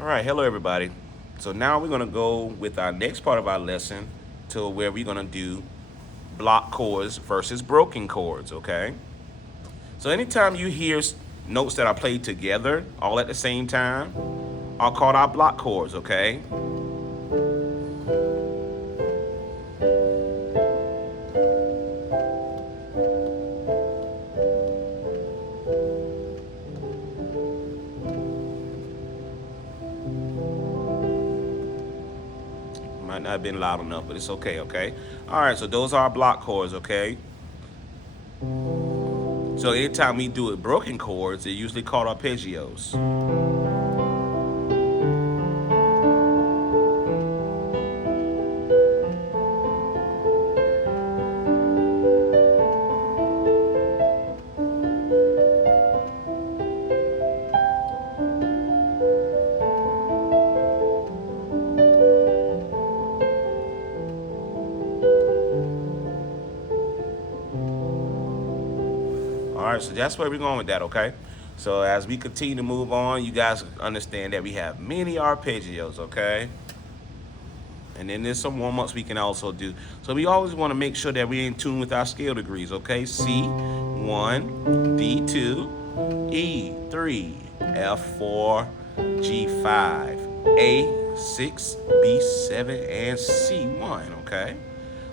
All right, hello everybody. So now we're gonna go with our next part of our lesson to where we're gonna do block chords versus broken chords, okay? So anytime you hear notes that are played together all at the same time are called our block chords, okay? Might not have been loud enough, but it's okay, okay? All right, so those are our block chords, okay? So anytime we do it broken chords, they're usually called arpeggios. All right, so that's where we're going with that, okay? So as we continue to move on, you guys understand that we have many arpeggios, okay? And then there's some warm-ups we can also do. So we always want to make sure that we're in tune with our scale degrees, okay? C1, D2, E3, F4, G5, A6, B7, and C1, okay?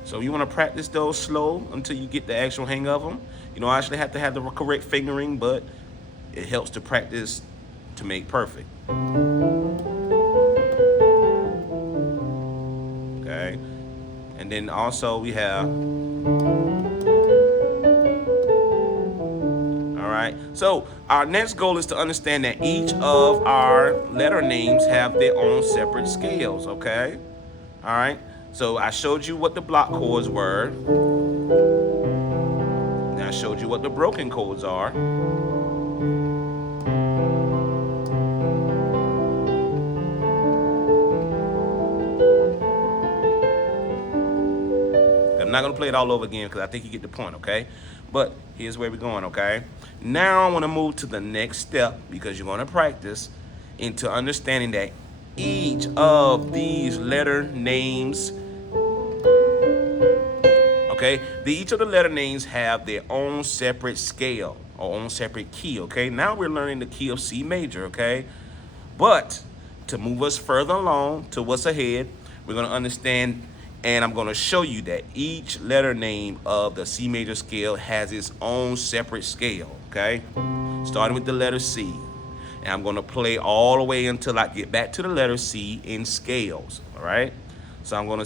So you want to practice those slow until you get the actual hang of them. You don't actually have to have the correct fingering, but it helps to practice to make perfect. Okay. And then also we have, all right. So our next goal is to understand that each of our letter names have their own separate scales, okay? All right. So I showed you what the block chords were. And I showed you what the broken chords are. I'm not going to play it all over again because I think you get the point, okay? But here's where we're going, okay? Now I want to move to the next step because you're going to practice into understanding that each of these letter names, okay? Each of the letter names have their own separate scale or own separate key, okay? Now we're learning the key of C major, okay? But to move us further along to what's ahead, we're going to understand and I'm going to show you that each letter name of the C major scale has its own separate scale, okay? Starting with the letter C. And I'm going to play all the way until I get back to the letter C in scales, all right? So I'm going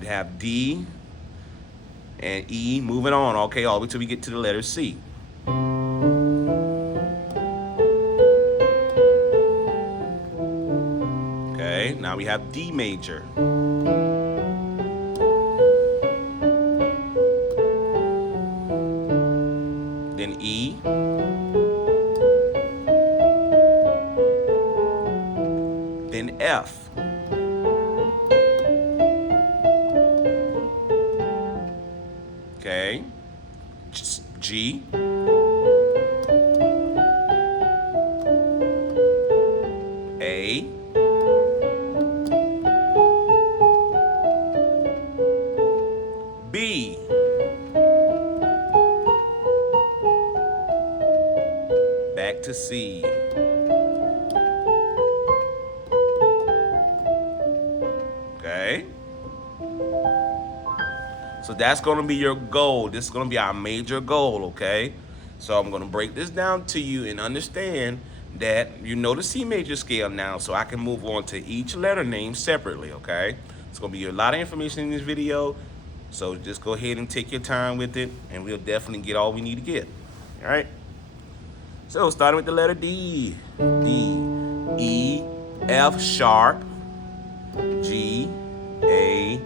to have D and E moving on, okay, all the way till we get to the letter C. Okay, now we have D major. Then E. Then F. Okay. G. A. B. Back to C. Okay. So that's going to be your goal. This is going to be our major goal, okay? So I'm going to break this down to you and understand that you know the C major scale now, so I can move on to each letter name separately, okay? It's going to be a lot of information in this video, so just go ahead and take your time with it, and we'll definitely get all we need to get, all right? So starting with the letter D. D, E, F sharp, G, A,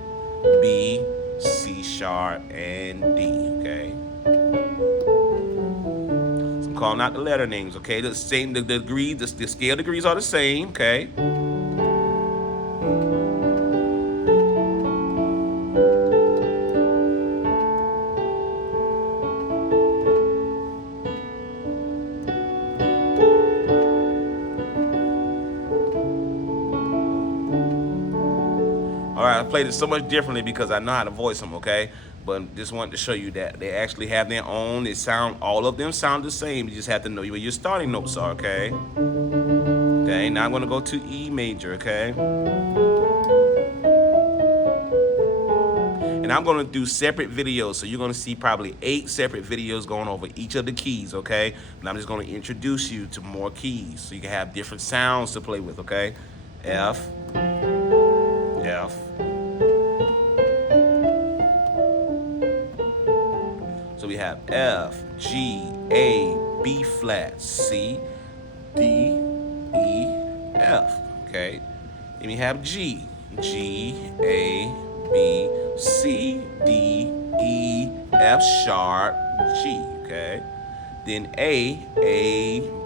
B, C sharp, and D, okay? So I'm calling out the letter names, okay? The same, the degrees, the scale degrees are the same, okay? I played it so much differently because I know how to voice them, okay? But just wanted to show you that they actually have their own. They sound, all of them sound the same. You just have to know where your starting notes are, okay? Okay, now I'm gonna go to E major, okay? And I'm gonna do separate videos, so you're gonna see probably 8 separate videos going over each of the keys, okay? And I'm just gonna introduce you to more keys so you can have different sounds to play with, okay? F, F. So we have F, G, A, B flat, C, D, E, F, okay? Then we have G, G, A, B, C, D, E, F sharp, G, okay? Then A,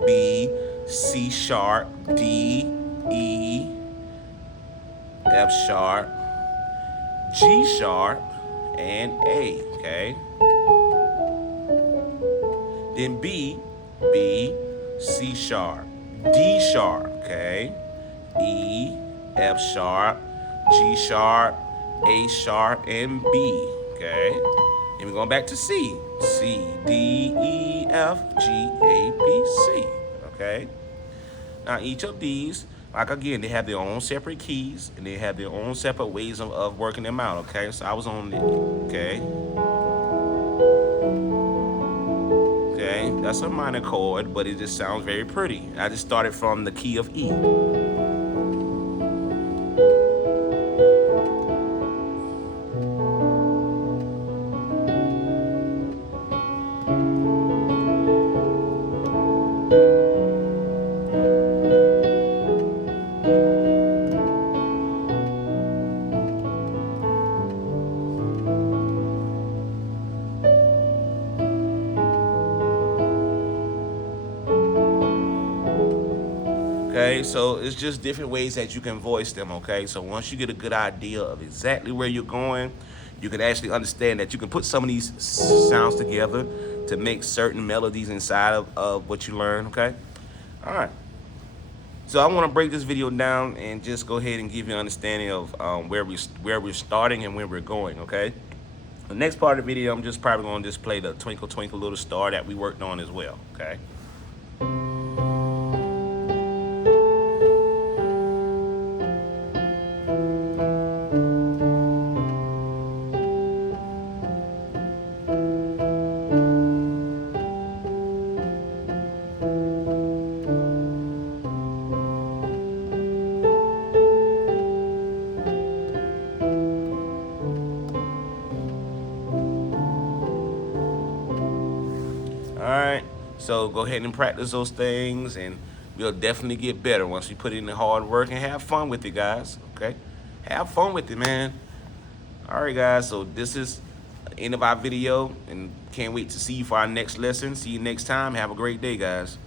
B, C sharp, D, E, F sharp, G sharp, and A, okay? Then B, C sharp, D sharp, okay? E, F sharp, G sharp, A sharp, and B, okay? Then we're going back to C. C, D, E, F, G, A, B, C, okay? Now each of these, like again, they have their own separate keys and they have their own separate ways of working them out, okay? So I was on it, okay? Okay, that's a minor chord, but it just sounds very pretty. I just started from the key of E. Okay, so it's just different ways that you can voice them, okay? So once you get a good idea of exactly where you're going, you can actually understand that you can put some of these sounds together to make certain melodies inside of what you learn, okay? All right. So I want to break this video down and just go ahead and give you an understanding of where we're starting and where we're going, okay? The next part of the video, I'm just probably going to just play the Twinkle Twinkle Little Star that we worked on as well, okay? All right, so go ahead and practice those things, and we'll definitely get better once we put in the hard work and have fun with it, guys, okay? Have fun with it, man. All right, guys, so this is the end of our video, and can't wait to see you for our next lesson. See you next time. Have a great day, guys.